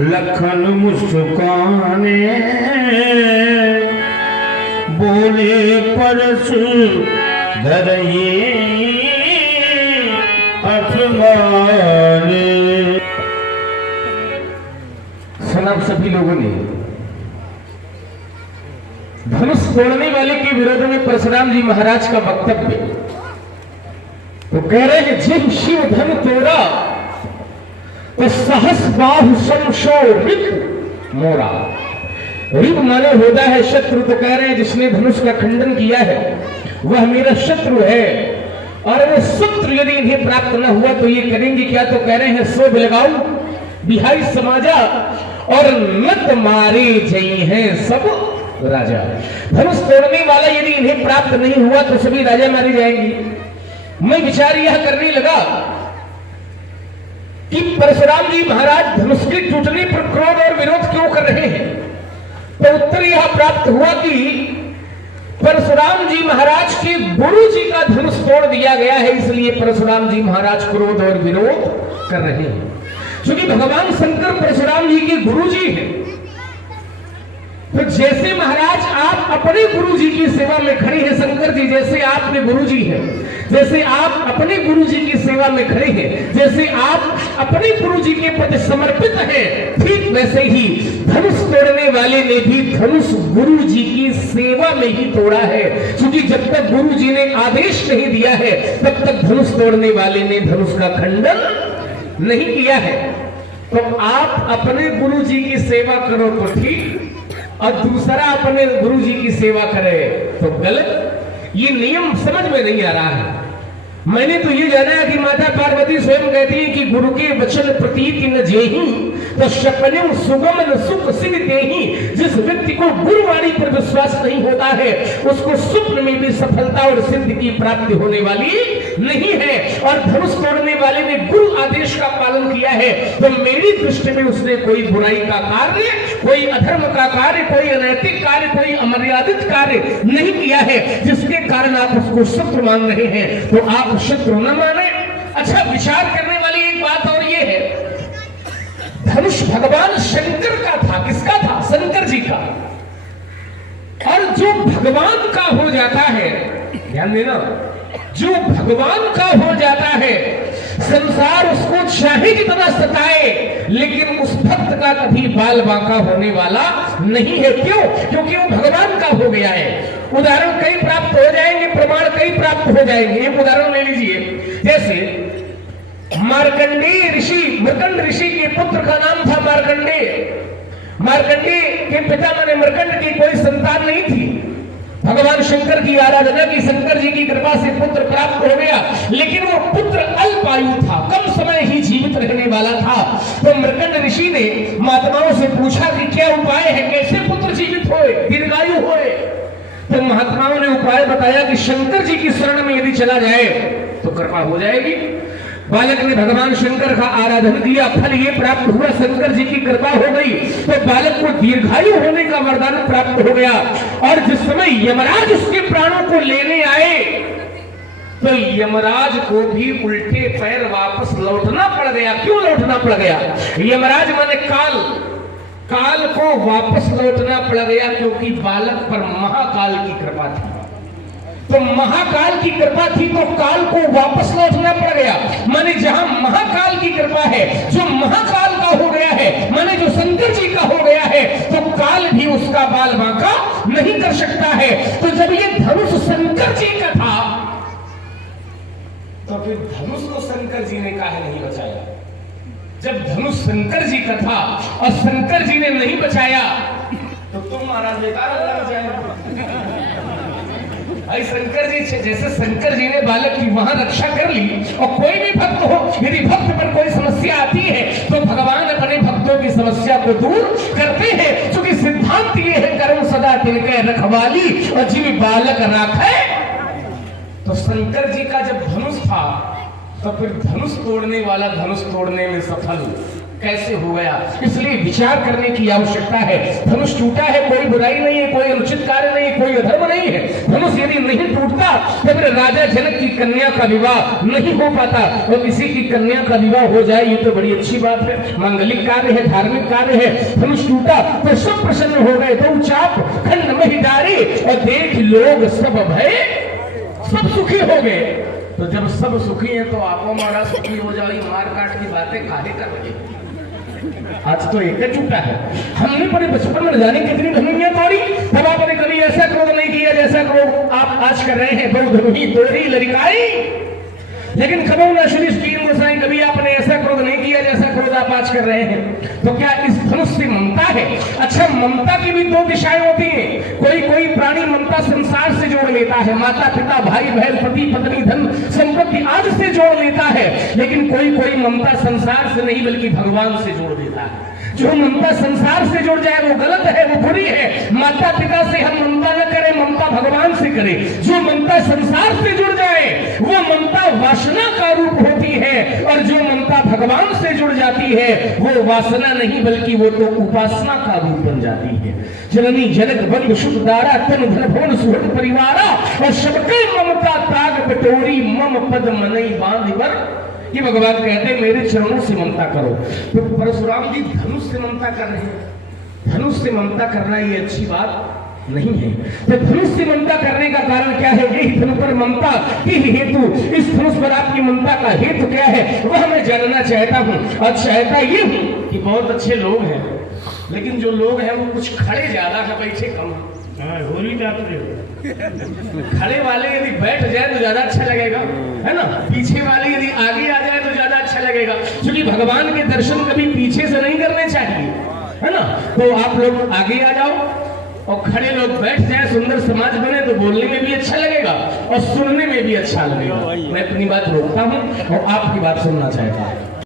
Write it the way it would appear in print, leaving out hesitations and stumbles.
लखन मुस्काने बोले परस धरये अखबारे। सुना सभी लोगों ने धनुष तोड़ने वाले के विरोध में परशुराम जी महाराज का वक्तव्य तो कह रहे हैं जिन शिव धन तोड़ा तो सहस बाहु समशो रिप मोरा। रिप माने होता है शत्रु, तो कह रहे हैं जिसने धनुष का खंडन किया है वह मेरा शत्रु है। और वो शत्रु यदि इन्हें प्राप्त न हुआ तो ये करेंगे क्या, तो कह रहे हैं सो बिलगाऊ बिहाई समाजा और नत मारे जई हैं सब राजा। धनुष तोड़ने वाला यदि इन्हें प्राप्त नहीं हुआ तो सभी राजा मारे जाएंगे। मैं विचार यह करने लगा कि परशुराम जी महाराज धनुष के टूटने पर क्रोध और विरोध क्यों कर रहे हैं, तो उत्तर यह प्राप्त हुआ कि परशुराम जी महाराज के गुरु जी का धनुष तोड़ दिया गया है, इसलिए परशुराम जी महाराज क्रोध और विरोध कर रहे हैं। क्योंकि भगवान शंकर परशुराम जी के गुरु जी हैं, तो जैसे महाराज आप अपने गुरु जी की सेवा में खड़े हैं, शंकर जी जैसे आपके गुरु जी हैं, जैसे आप अपने गुरु जी की सेवा में खड़े हैं, जैसे आप अपने गुरु जी के प्रति समर्पित हैं, ठीक वैसे ही धनुष तोड़ने वाले ने भी धनुष गुरु जी की सेवा में ही तोड़ा है। क्योंकि जब तक गुरु जी ने आदेश नहीं दिया है तब तक धनुष तोड़ने वाले ने धनुष का खंडन नहीं किया है। तो आप अपने गुरु जी की सेवा करो तो ठीक, और दूसरा अपने गुरु जी की सेवा करे तो गलत। ये नियम समझ में नहीं आ रहा है। मैंने तो ये जाना है कि माता पार्वती स्वयं कहती है कि गुरु के वचन प्रतीत न जेहि तो शपने सुगम न सुख सिद्ध देहि। जिस व्यक्ति को गुरुवाणी पर विश्वास नहीं होता है उसको स्वप्न में भी सफलता और सिद्धि की प्राप्ति होने वाली नहीं है। और धनुष तोड़ने वाले ने गुरु आदेश का पालन किया है तो मेरी दृष्टि में उसने कोई बुराई का कार्य, कोई अधर्म का कार्य, कोई अनैतिक कार्य, कोई अमर्यादित कार्य नहीं किया है, जिसके कारण आप उसको शत्रु मान रहे हैं। तो आप शत्रु न माने। अच्छा, विचार करने वाली एक बात और ये है, धनुष भगवान शंकर का था। किसका था? शंकर जी का। और जो भगवान का हो जाता है, ध्यान देना, जो भगवान का हो जाता है संसार उसको चाहे कितना सताए लेकिन उस भक्त का कभी बाल बांका होने वाला नहीं है। क्यों? क्योंकि वो भगवान का हो गया है। उदाहरण कई प्राप्त हो जाएंगे, प्रमाण कई प्राप्त हो जाएंगे। एक उदाहरण ले लीजिए, जैसे मार्कंडेय ऋषि, मृकंड ऋषि के पुत्र का नाम था मार्कंडेय। मार्कंडेय के पिता माने मृकंड की कोई संतान नहीं थी। भगवान शंकर की आराधना की, शंकर जी की कृपा से पुत्र प्राप्त हो गया, लेकिन वो पुत्र अल्पायु था, कम समय ही जीवित रहने वाला था। तो मृकंड ऋषि ने महात्माओं से पूछा कि क्या उपाय है, कैसे पुत्र जीवित होए, दीर्घायु होए। तो महात्माओं ने उपाय बताया कि शंकर जी की शरण में यदि चला जाए तो कृपा हो जाएगी। बालक ने भगवान शंकर का आराधन किया, फल ये प्राप्त हुआ, शंकर जी की कृपा हो गई, तो बालक को दीर्घायु होने का वरदान प्राप्त हो गया। और जिस समय यमराज उसके प्राणों को लेने आए तो यमराज को भी उल्टे पैर वापस लौटना पड़ गया। क्यों लौटना पड़ गया? यमराज माने काल, काल को वापस लौटना पड़ गया क्योंकि बालक पर महाकाल की कृपा थी। तो महाकाल की कृपा थी तो काल को वापस लौटना पड़ गया। माने जहां महाकाल की कृपा है, जो महाकाल का हो गया है, माने जो शंकर जी का हो गया है, तो काल भी उसका बाल बांका नहीं कर सकता है। तो जब ये धनुष शंकर जी का था तो फिर धनुष को शंकर जी ने काहे नहीं बचाया? जब धनुष शंकर जी का था और शंकर जी ने नहीं बचाया तो तुम महाराज बेकार लग जाएगा। भाई शंकर जी, जैसे शंकर जी ने बालक की वहां रक्षा कर ली, और कोई भी भक्त हो, यदि भक्त पर कोई समस्या आती है तो भगवान अपने भक्तों की समस्या को दूर करते हैं। क्योंकि सिद्धांत ये है, कर्म सदा तिनके रखवाली और जीव बालक राखे। तो शंकर जी का जब धनुष था तो फिर धनुष तोड़ने वाला धनुष तोड़ने में सफल कैसे हो गया, इसलिए विचार करने की आवश्यकता है। धनुष टूटा है, कोई बुराई नहीं है, कोई अनुचित कार्य नहीं है, कोई अधर्म नहीं है। धनुष यदि नहीं टूटता तो फिर राजा जनक की कन्या का विवाह नहीं हो पाता, और किसी की कन्या का विवाह हो जाए ये तो बड़ी अच्छी बात है, मांगलिक कार्य है, धार्मिक कार्य है। धनुष टूटा तो सब प्रसन्न हो गए, तो चाप खंड में ही डारे और देख लोग सब भय सब सुखी हो गए। तो जब सब सुखी हैं तो आपो मारा सुखी हो जाए, मार काट की बातें काहे कर रही। आज तो एक टूटा है, हमने बड़े बचपन में जाने कितनी धनुइयां तोड़ी, तब आपने कभी ऐसा क्रोध नहीं किया जैसा क्रोध आप आज कर रहे हैं। बहु धनुई तोड़ी लड़काई, लेकिन कबो न श्री कीन गोसाई कभी आपने ऐसा क्रोध नहीं किया जैसा क्रोध आप आज कर रहे हैं। तो क्या इस धनुष से ममता है? अच्छा, ममता की भी दो दिशाएं होती हैं। कोई प्राणी ममता संसार से जोड़ लेता है, माता पिता भाई बहन पति पत्नी धन संपत्ति आदि से जोड़ लेता है, लेकिन कोई ममता संसार से नहीं बल्कि भगवान से जोड़ देता है। जो ममता संसार से जुड़ जाए वो गलत है, वो बुरी है। माता पिता से हम ममता न करें, ममता भगवान से करें। जो ममता संसार से जुड़ जाए वो ममता वासना का रूप होती है, और जो ममता भगवान से जुड़ जाती है वो वासना नहीं बल्कि वो तो उपासना का रूप बन जाती है। जननी जनक बंधु सुख दारा तन धन भवन सुहृद परिवारा, और सबके ममता ताग बटोरी मम पद मनई बांध बर। ये भगवान कहते हैं मेरे चरणों से ममता करो। तो परशुराम जी धनुष से ममता कर रहे हैं। धनुष से ममता करना ये अच्छी बात नहीं है। तो धनुष से ममता करने का कारण क्या है? यही धनुष पर ममता की हेतु, इस धनुष पर आपकी ममता का हेतु क्या है वह मैं जानना चाहता हूँ। और चाहता ये हूँ कि बहुत अच्छे लोग हैं, लेकिन जो लोग हैं वो कुछ खड़े ज्यादा है, बैठे कम। खड़े वाले यदि बैठ जाए तो ज्यादा अच्छा लगेगा, है ना। पीछे वाले यदि आगे आ जाए तो ज्यादा अच्छा लगेगा, क्योंकि भगवान के दर्शन कभी पीछे से नहीं करने चाहिए, है ना। तो आप लोग आगे आ जाओ और खड़े लोग बैठ जाए, सुंदर समाज बने तो बोलने में भी अच्छा लगेगा और सुनने में भी अच्छा लगेगा। मैं अपनी बात रोकता हूँ और आपकी बात सुनना चाहता हूँ।